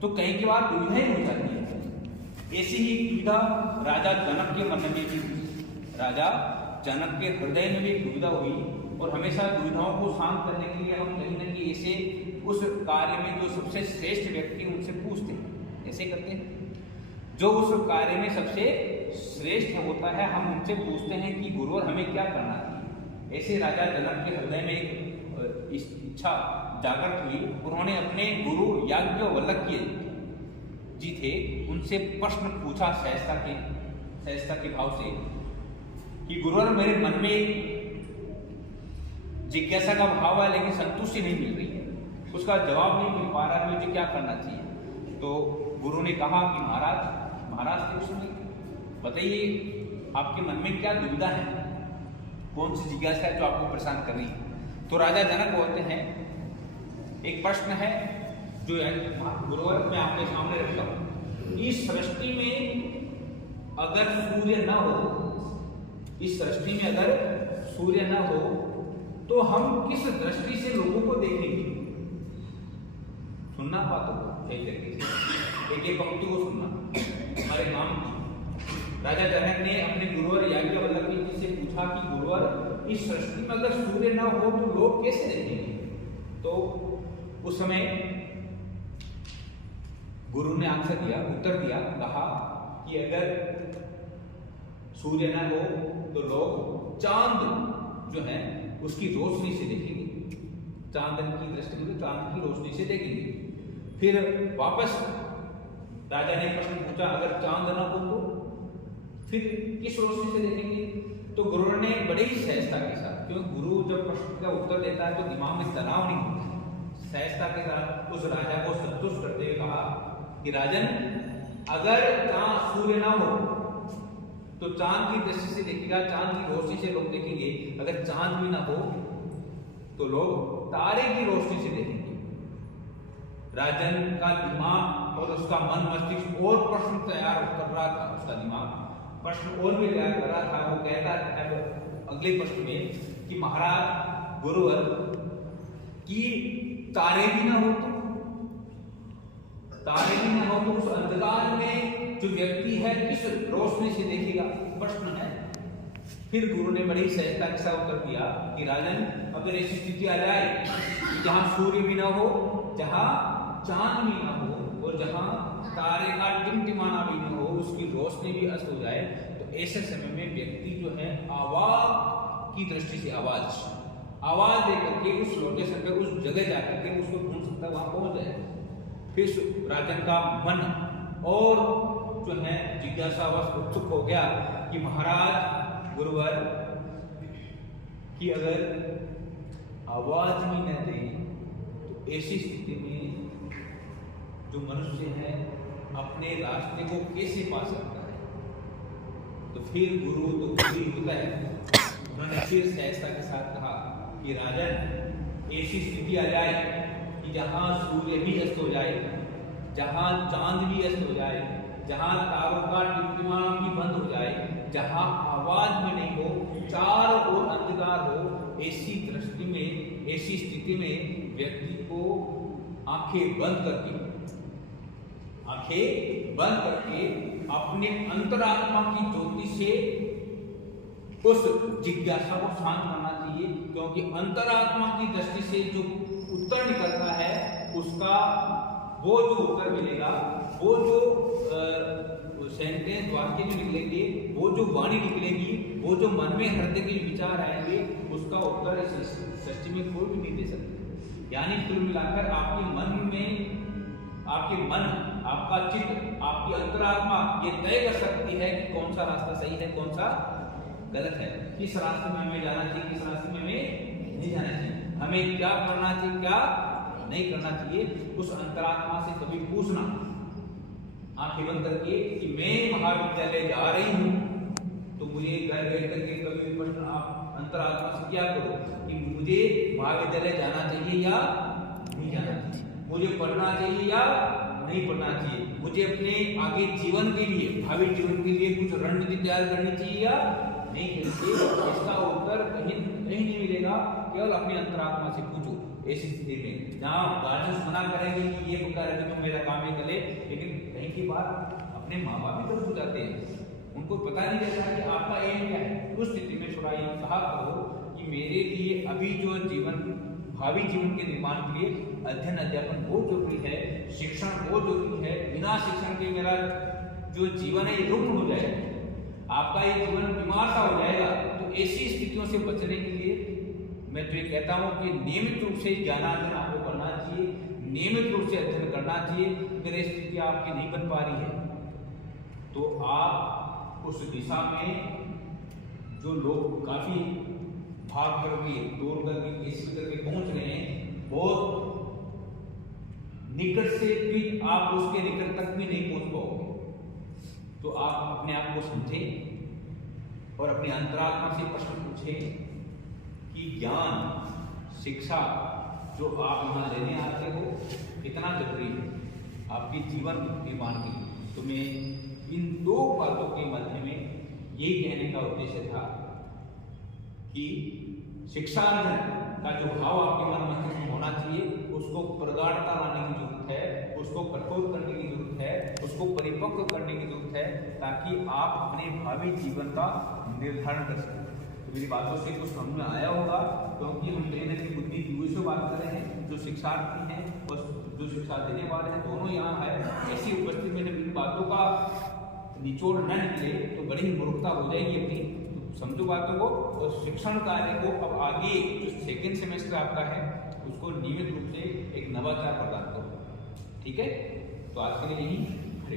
तो कई की बार दुविधा ही हो जाती है। ऐसी ही दुविधा राजा जनक के मन में भी हुई। राजा जनक के हृदय में भी दुविधा हुई और हमेशा दुविधाओं को शांत करने के लिए हम कहीं ना कहीं ऐसे उस कार्य में जो सबसे श्रेष्ठ व्यक्ति उनसे पूछते हैं, ऐसे करते हैं। जो उस कार्य में सबसे श्रेष्ठ होता है हम उनसे पूछते हैं कि गुरुवर हमें क्या करना चाहिए। ऐसे राजा जनक के हृदय में एक इच्छा जागृत हुई। उन्होंने अपने गुरु याज्ञवल्क्य जी थे उनसे प्रश्न पूछा सहजता के भाव से कि गुरुवर मेरे मन में जिज्ञासा का भाव है लेकिन संतुष्टि नहीं मिल रही है, उसका जवाब नहीं मिल पा रहा है, मुझे क्या करना चाहिए। तो गुरु ने कहा कि महाराज कृष्ण बताइए आपके मन में क्या दुविधा है, कौन सी जिज्ञासा है जो आपको परेशान कर रही है। तो राजा जनक बोलते हैं एक प्रश्न है जो गुरुवर मैं आपके सामने रखता हूं। इस सृष्टि में अगर सूर्य न हो, इस सृष्टि में अगर सूर्य न हो तो हम किस दृष्टि से लोगों को देखेंगे। सुनना बातों को एक पंक्ति को सुनना हमारे काम की। राजा जनक ने अपने गुरुवर याज्ञवल्क्य जी से पूछा कि गुरुवर इस सृष्टि में अगर सूर्य न हो तो लोग कैसे देखेंगे। तो उस समय गुरु ने उत्तर दिया, कहा कि अगर सूर्य न हो तो लोग चांद जो है उसकी रोशनी से देखेंगे, चांदन की दृष्टि में चांद की रोशनी से देखेंगे। फिर वापस राजा ने प्रश्न पूछा अगर चांद न हो तो फिर किस रोशनी से देखेंगे। तो गुरु ने बड़े ही सहजता के साथ, क्योंकि गुरु जब प्रश्न का उत्तर देता है तो दिमाग में तनाव नहीं होता, सहजता के साथ उस राजा को संतुष्ट करते हुए कहा कि राजन अगर सूर्य ना हो तो चांद की दृष्टि से देखेगा, चांद की रोशनी से लोग देखेंगे। अगर चांद भी ना हो तो लोग तारे की रोशनी से देखेंगे। राजन का दिमाग और उसका मन मस्तिष्क और प्रश्न तैयार कर रहा था, उसका दिमाग प्रश्न और भी तैयार कर रहा था। वो कहता है अगले प्रश्न में कि महाराज गुरुवर कि तारे भी ना हो तो उस अंधकार में जो व्यक्ति है किस रोशनी से देखेगा, प्रश्न है। फिर गुरु ने बड़ी सहजता के साथ उत्तर दिया कि राजन अगर ऐसी स्थिति आ जाए जहां सूर्य भी ना हो, जहां चांद भी ना हो और जहां तारे का टिमटिमाना भी ना हो, उसकी रोशनी भी अस्त हो जाए, तो ऐसे समय में व्यक्ति जो है आवाज की दृष्टि से आवाज देकर के उस लोकेशन पे उस जगह जाकर के उसको ढूंढ सकता है, वहां पहुंच जाए। फिर राजन का मन और जो है जिज्ञासावश उत्सुक हो गया कि महाराज गुरुवर कि अगर आवाज भी न दे तो ऐसी स्थिति में जो मनुष्य है अपने रास्ते को कैसे पा सकता है। तो फिर गुरु तो खुद ही होता है, उन्होंने फिर सहजता के साथ कहा कि राजन ऐसी स्थिति आ जाए कि जहां सूर्य भी अस्त हो जाए, जहां चांद भी अस्त हो जाए, जहां तारों का टिमटिमाना भी बंद हो जाए, जहां आवाज भी नहीं हो, चारों ओर अंधकार हो, ऐसी दृष्टि में ऐसी स्थिति में व्यक्ति को आंखें बंद करके अपने अंतरात्मा की ज्योति से उस जिज्ञासा को शांत करना चाहिए। क्योंकि अंतरात्मा की दृष्टि से जो उत्तर निकलता है उसका वो जो उत्तर मिलेगा, वो जो सेंटेंस वाक्य जो निकलेंगे, वो जो वाणी निकलेगी, वो जो मन में हृदय के विचार आएंगे, उसका उत्तर इस सृष्टि में कोई भी नहीं दे सकते। यानी कुल मिलाकर आपके मन, आपका चित्त, आपकी अंतरात्मा ये तय कर सकती है कि कौन सा रास्ता सही है, कौन सा गलत है, किस रास्ते में हमें जाना चाहिए, किस रास्ते में हमें नहीं जाना चाहिए, हमें क्या करना चाहिए, क्या नहीं करना चाहिए। उस अंतरात्मा से कभी पूछना आंखें बंद करके कि मैं महाविद्यालय जा रही हूँ, तो मुझे घर बैठ करके कभी प्रश्न आप अंतरात्मा से क्या करो कि मुझे महाविद्यालय जाना चाहिए या नहीं जाना चाहिए, मुझे पढ़ना चाहिए या नहीं पढ़ना चाहिए, मुझे अपने आगे जीवन के लिए, भावी जीवन के लिए कुछ रणनीति तैयार करनी चाहिए या नहीं करनी चाहिए। इसका उत्तर कहीं नहीं मिलेगा, केवल अपने अंतरात्मा से पूछो। ऐसी स्थिति में जहाँ गार्जियंस मना करेंगे कि ये बुका रहे तो मेरा काम ही करे, लेकिन कहीं की बात अपने माँ बाप भी तरफ हो जाते हैं, उनको पता नहीं रहता कि आपका एम क्या है। उस स्थिति में थोड़ा ये कहा करो कि मेरे लिए अभी जो जीवन, भावी जीवन के निर्माण के लिए अध्ययन अध्यापन बहुत जरूरी है, शिक्षण बहुत जरूरी है। बिना शिक्षण के मेरा जो जीवन है ये रुग्ण हो जाएगा, आपका ये जीवन बीमार सा हो जाएगा। तो ऐसी स्थितियों से बचने के लिए मैं तो ये कहता हूँ कि नियमित रूप से ज्ञानार्जन आपको करना चाहिए, नियमित रूप से अध्ययन करना चाहिए। अगर ये स्थिति आपकी नहीं बन पा रही है तो आप उस दिशा में जो लोग काफी भाग करके दौड़ करके कैसे करके पहुंच रहे हैं, बहुत निकट से भी आप उसके निकट तक भी नहीं पहुंच पाओगे। तो आप अपने आप को समझें और अपनी अंतरात्मा से प्रश्न पूछें कि ज्ञान, शिक्षा जो आप यहाँ लेने आते हो कितना जरूरी है आपके जीवन निर्माण के लिए। तो मैं इन दो बातों के मध्य में यही कहने का उद्देश्य था कि शिक्षार्जन का जो भाव आपके मन मस्तिष्क में होना चाहिए, उसको प्रगाढ़ता लाने की जरूरत है, उसको कठोर करने की जरूरत है, उसको परिपक्व करने की जरूरत है, ताकि आप अपने भावी जीवन का निर्धारण कर सकें। तो मेरी बातों से कुछ समझ में आया होगा, क्योंकि हम ट्रेनर की बुद्धि युवा से बात कर रहे हैं, जो शिक्षार्थी हैं और जो शिक्षा देने वाले हैं, दोनों यहाँ है। ऐसी उपस्थिति में जब इन बातों का निचोड़ न निकले तो बड़ी मूर्खता हो जाएगी अपनी। तो समझो बातों को और शिक्षण कार्य को अब आगे जो सेकेंड सेमेस्टर आपका है उसको नियमित रूप से एक नवाचार प्रदान करो। ठीक है, तो आज के लिए यही। हरे